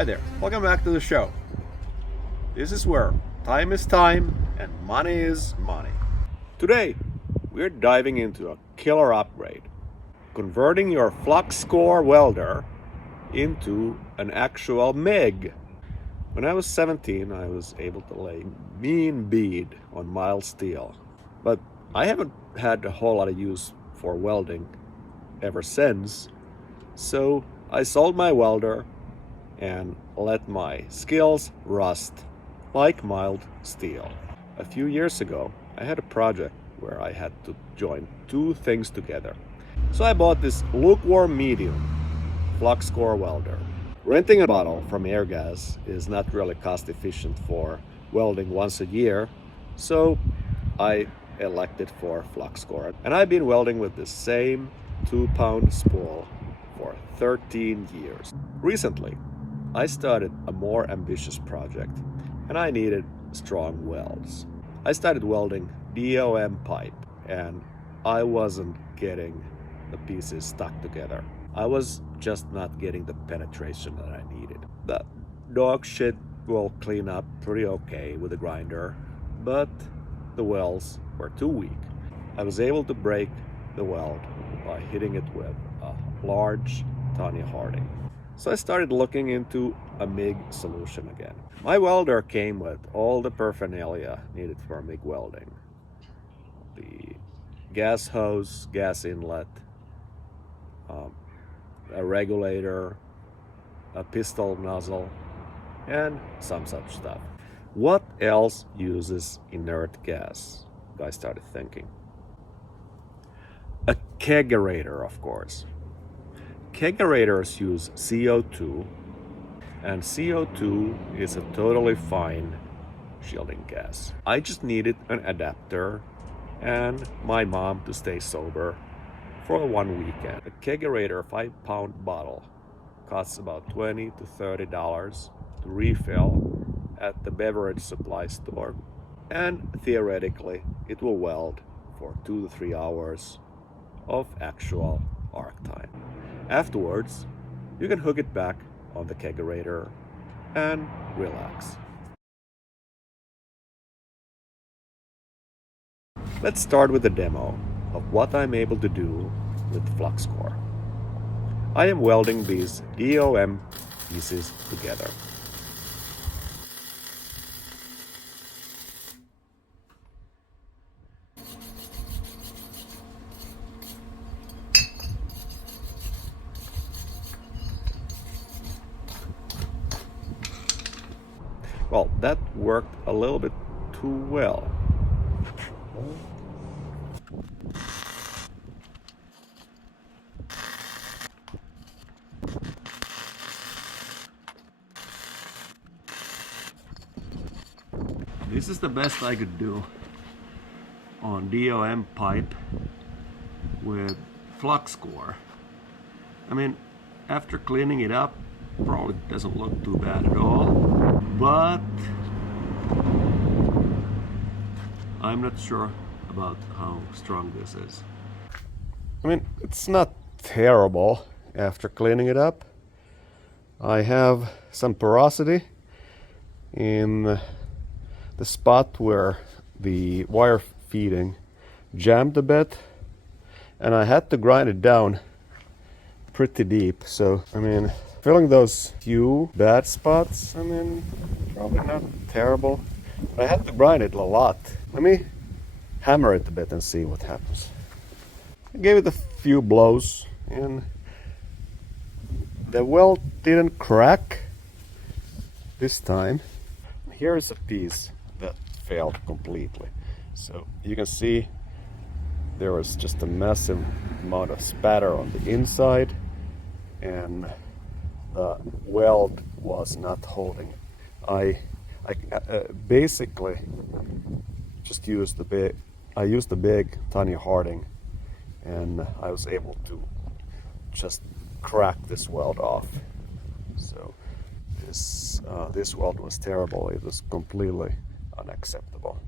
Hi there, welcome back to the show. This is where time is time and money is money. Today, we're diving into a killer upgrade, converting your Flux core welder into an actual MIG. When I was 17, I was able to lay mean bead on mild steel, but I haven't had a whole lot of use for welding ever since, so I sold my welder and let my skills rust like mild steel. A few years ago, I had a project where I had to join two things together. So I bought this lukewarm medium flux core welder. Renting a bottle from Airgas is not really cost efficient for welding once a year, so I elected for flux core. And I've been welding with the same 2-pound spool for 13 years. Recently, I started a more ambitious project and I needed strong welds. I started welding DOM pipe and I wasn't getting the pieces stuck together. I was just not getting the penetration that I needed. The dog shit will clean up pretty okay with a grinder, but the welds were too weak. I was able to break the weld by hitting it with a large Tanya Harding. So I started looking into a MIG solution again. My welder came with all the paraphernalia needed for MIG welding. The gas hose, gas inlet, a regulator, a pistol nozzle, and some such stuff. What else uses inert gas? I started thinking. A kegerator, of course. Kegerators use CO₂, and CO₂ is a totally fine shielding gas. I just needed an adapter and my mom to stay sober for one weekend. A Kegerator 5-pound bottle costs about $20 to $30 to refill at the beverage supply store, and theoretically it will weld for 2 to 3 hours of actual arc time. Afterwards, you can hook it back on the Kegerator and relax. Let's start with a demo of what I'm able to do with flux core. I am welding these DOM pieces together. Well, that worked a little bit too well. This is the best I could do on DOM pipe with flux core. I mean, after cleaning it up, probably doesn't look too bad at all, but I'm not sure about how strong this is. I mean, it's not terrible after cleaning it up. I have some porosity in the spot where the wire feeding jammed a bit, and I had to grind it down pretty deep. So, I mean, filling those few bad spots, I mean, probably not terrible. But I had to grind it a lot. Let me hammer it a bit and see what happens. I gave it a few blows and the weld didn't crack this time. Here is a piece that failed completely. So you can see there was just a massive amount of spatter on the inside and the weld was not holding. I basically just used the big Tanya Harding, and I was able to just crack this weld off. So this weld was terrible. It was completely unacceptable.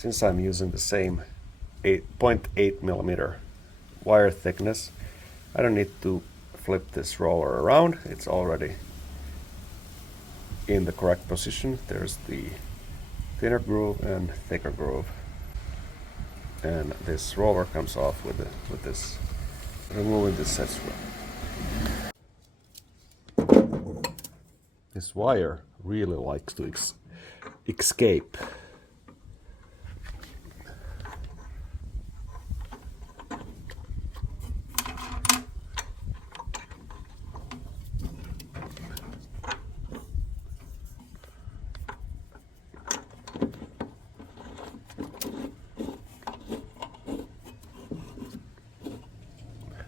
since I'm using the same 0.8 millimeter wire thickness, I don't need to flip this roller around. It's already in the correct position. There's the thinner groove and thicker groove, and this roller comes off with this, removing this set screw. This wire really likes to escape.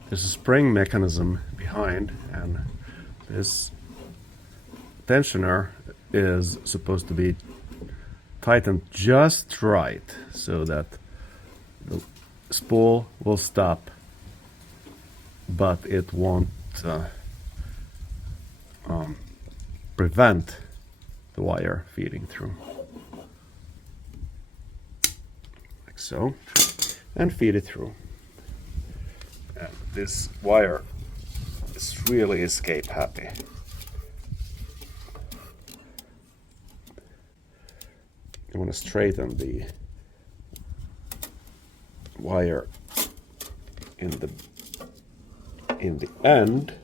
There's a spring mechanism behind, and this tensioner is supposed to be tightened just right so that the spool will stop, but it won't prevent the wire feeding through. Like so, and feed it through. And this wire is really escape happy. You want to straighten the wire in the end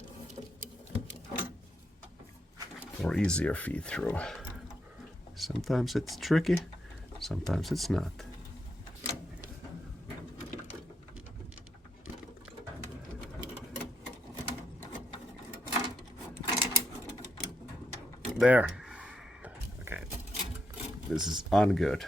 for easier feed through. Sometimes it's tricky, sometimes it's not. There. Okay. This is ungood.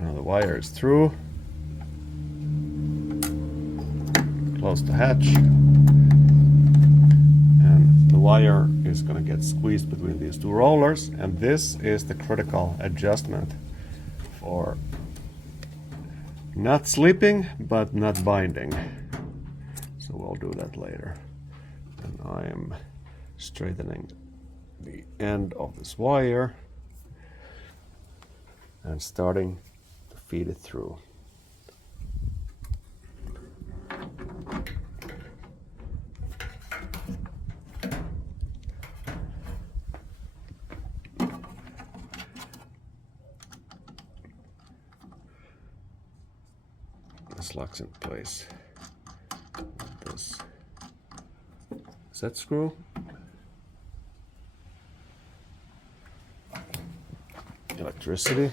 Now the wire is through. Close the hatch. And the wire is going to get squeezed between these two rollers, and this is the critical adjustment for not slipping but not binding. So we'll do that later. And I am straightening the end of this wire and starting to feed it through. This locks in place with this set screw. Electricity.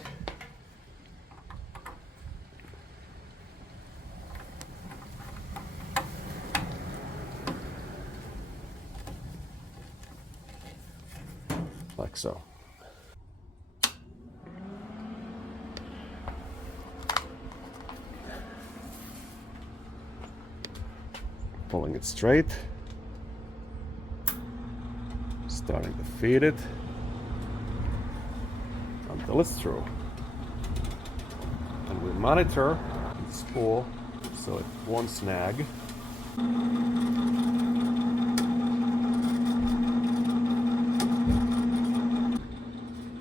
Like so. Pulling it straight, starting to feed it until it's through. And we monitor the spool so it won't snag.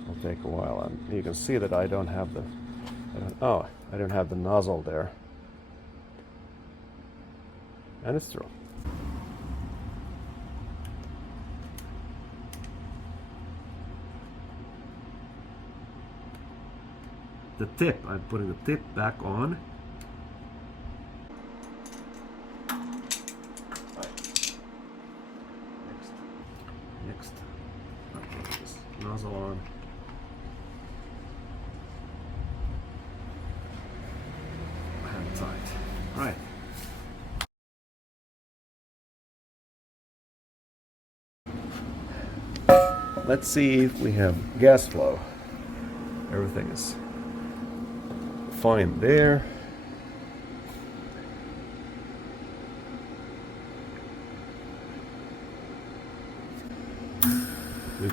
It'll take a while, and you can see that I don't have the nozzle there. And it's through. The tip, I'm putting the tip back on. Next, I'll put this nozzle on. And tight. Right. Let's see if we have gas flow. Everything is fine there.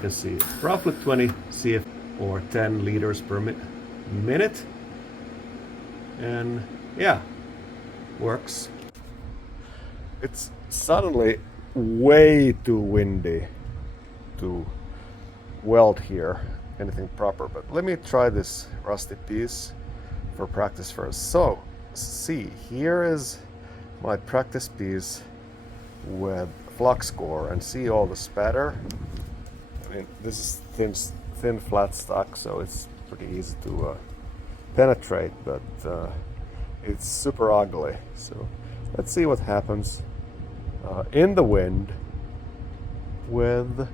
can see roughly 20 cf or 10 liters per minute, and yeah, works. It's suddenly way too windy to weld here anything proper, but let me try this rusty piece for practice first. So see, here is my practice piece with flux core, and see all the spatter. I mean, this is thin flat stock, so it's pretty easy to penetrate, but it's super ugly. So let's see what happens in the wind with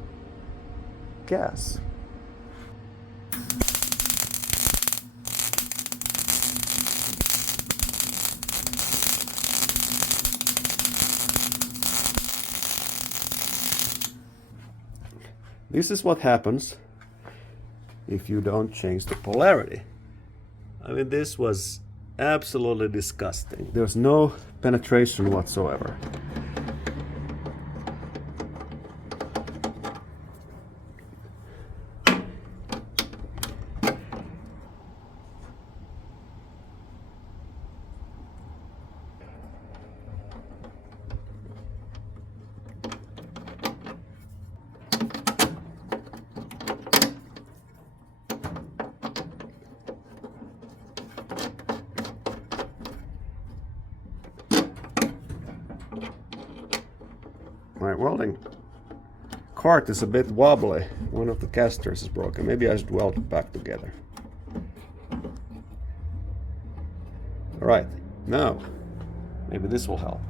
gas. This is what happens if you don't change the polarity. I mean, this was absolutely disgusting. There's no penetration whatsoever. My welding cart is a bit wobbly. One of the casters is broken. Maybe I should weld it back together. Alright, now maybe this will help.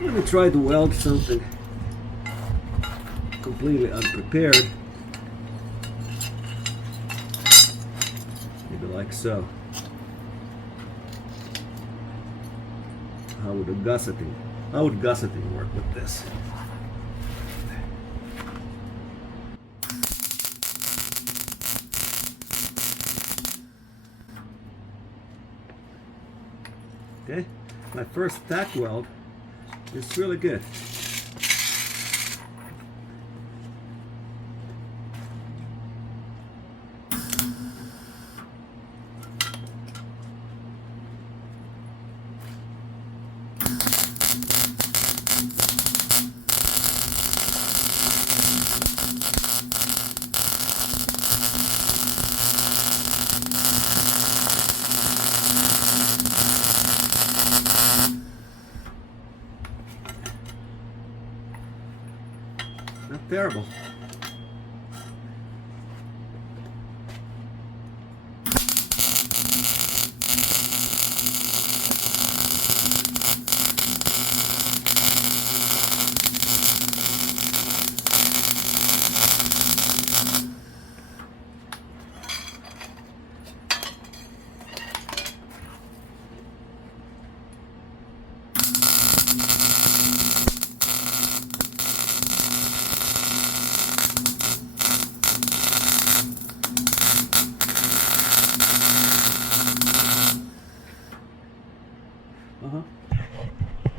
Let me try to weld something completely unprepared. Maybe like so. How would gusseting work with this? Okay, my first tack weld is really good. Not terrible.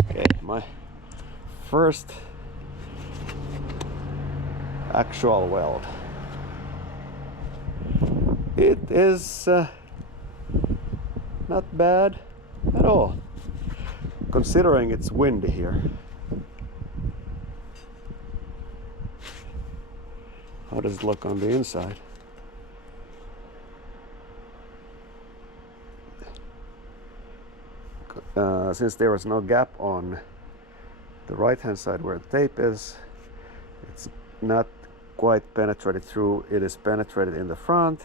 Okay, my first actual weld. It is not bad at all, considering it's windy here. How does it look on the inside? Since there was no gap on the right hand side where the tape is, it's not quite penetrated through. It is penetrated in the front,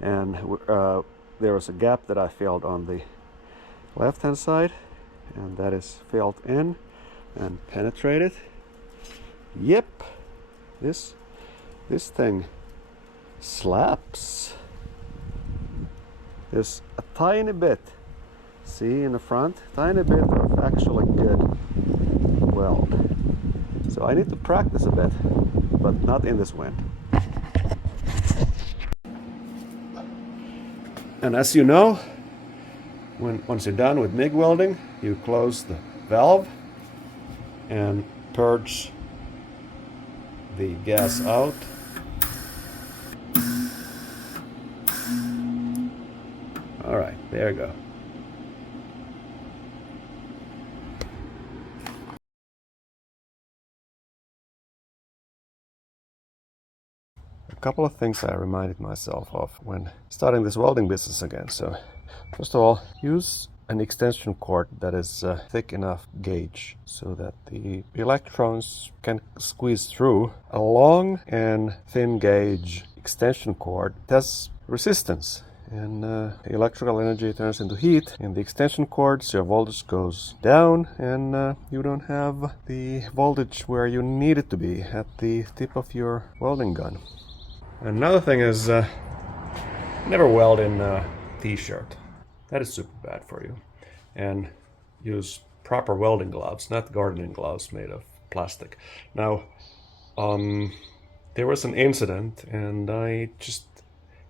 and there was a gap that I filled on the left hand side, and that is filled in and penetrated. Yep, this thing slaps. There's a tiny bit See in the front, tiny bit of actually good weld. So I need to practice a bit, but not in this wind. And as you know, once you're done with MIG welding, you close the valve and purge the gas out. All right, there you go. A couple of things I reminded myself of when starting this welding business again. So, first of all, use an extension cord that is thick enough gauge so that the electrons can squeeze through. A long and thin gauge extension cord has resistance, and electrical energy turns into heat in the extension cords. Your voltage goes down, and you don't have the voltage where you need it to be at the tip of your welding gun. Another thing is never weld in a t-shirt. That is super bad for you. And use proper welding gloves, not gardening gloves made of plastic. Now, there was an incident and I just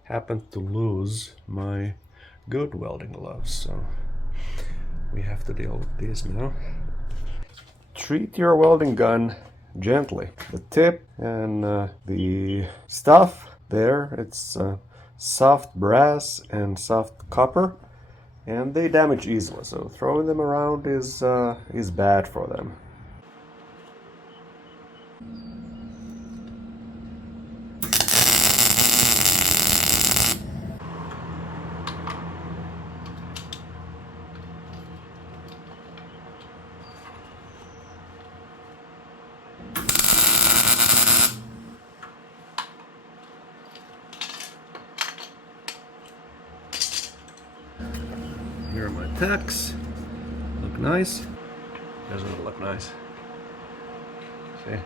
happened to lose my good welding gloves, so we have to deal with these now. Treat your welding gun gently. The tip and the stuff there, it's soft brass and soft copper, and they damage easily, so throwing them around is bad for them. Here are my tacks. Look nice. Doesn't it look nice? See?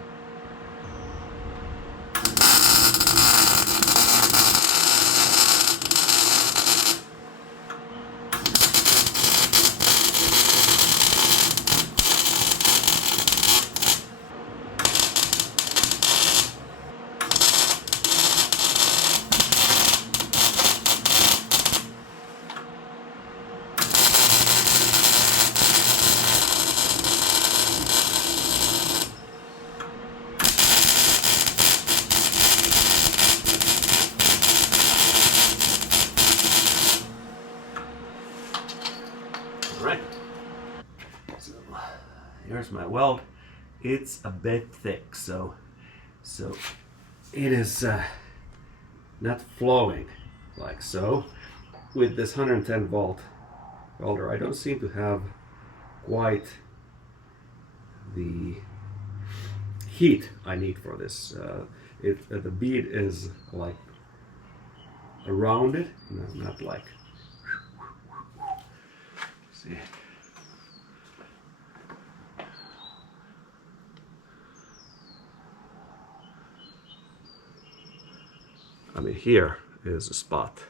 Right. So here's my weld. It's a bit thick, so it is not flowing like so. With this 110 volt welder, I don't seem to have quite the heat I need for this. The bead is like around it, not like. See. I mean, here is a spot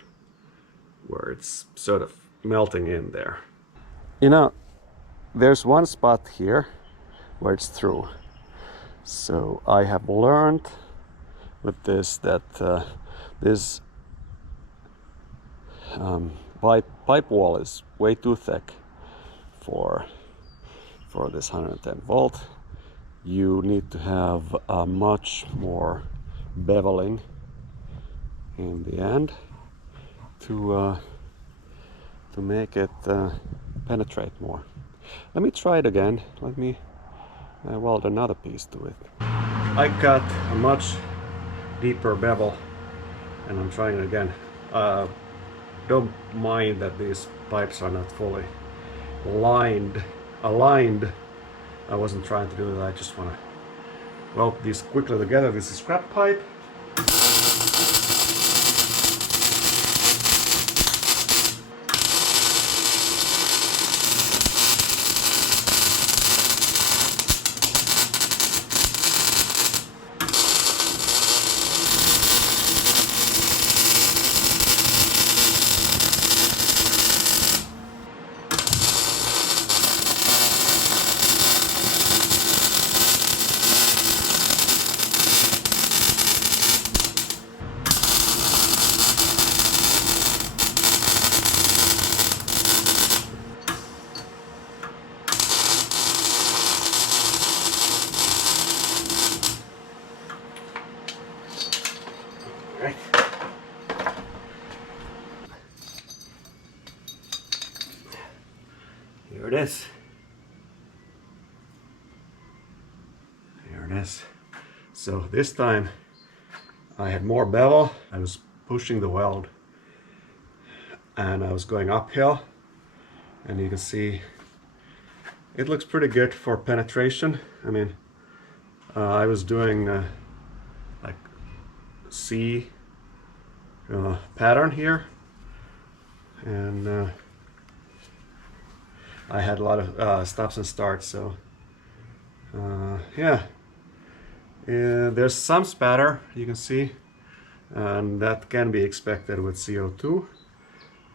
where it's sort of melting in there. You know, there's one spot here where it's through. So I have learned with this that this pipe wall is way too thick for this 110 volt. You need to have much more beveling in the end to make it penetrate more. Let me try it again. Let me weld another piece to it. I got a much deeper bevel and I'm trying it again. Don't mind that these pipes are not fully aligned. I wasn't trying to do that. I just want to weld these quickly together. This is scrap pipe. is. There it is. So this time I had more bevel. I was pushing the weld and I was going uphill, and you can see it looks pretty good for penetration. I mean, I was doing like C pattern here, and I had a lot of stops and starts, so yeah. There's some spatter, you can see, and that can be expected with CO2,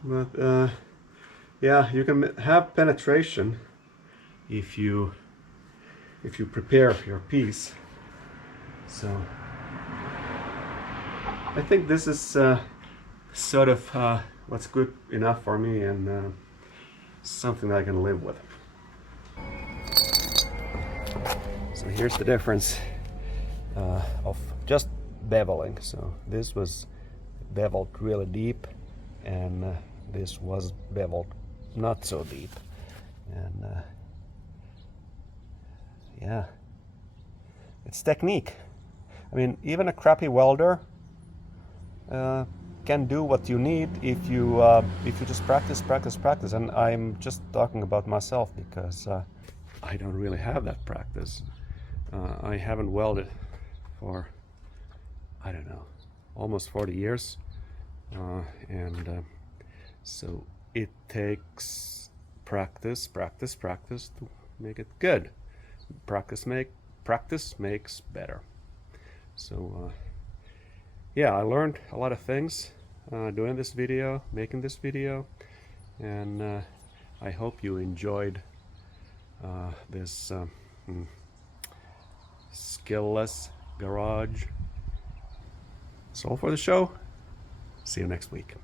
but yeah, you can have penetration if you prepare your piece. So I think this is sort of what's good enough for me, and something that I can live with. So here's the difference of just beveling. So this was beveled really deep, and this was beveled not so deep, and yeah, it's technique. I mean, even a crappy welder can do what you need if you just practice, and I'm just talking about myself because I don't really have that practice. I haven't welded for, I don't know, almost 40 years, and so it takes practice to make it good. Practice makes better. So yeah, I learned a lot of things doing this video, making this video, and I hope you enjoyed this skill-less garage. That's all for the show. See you next week.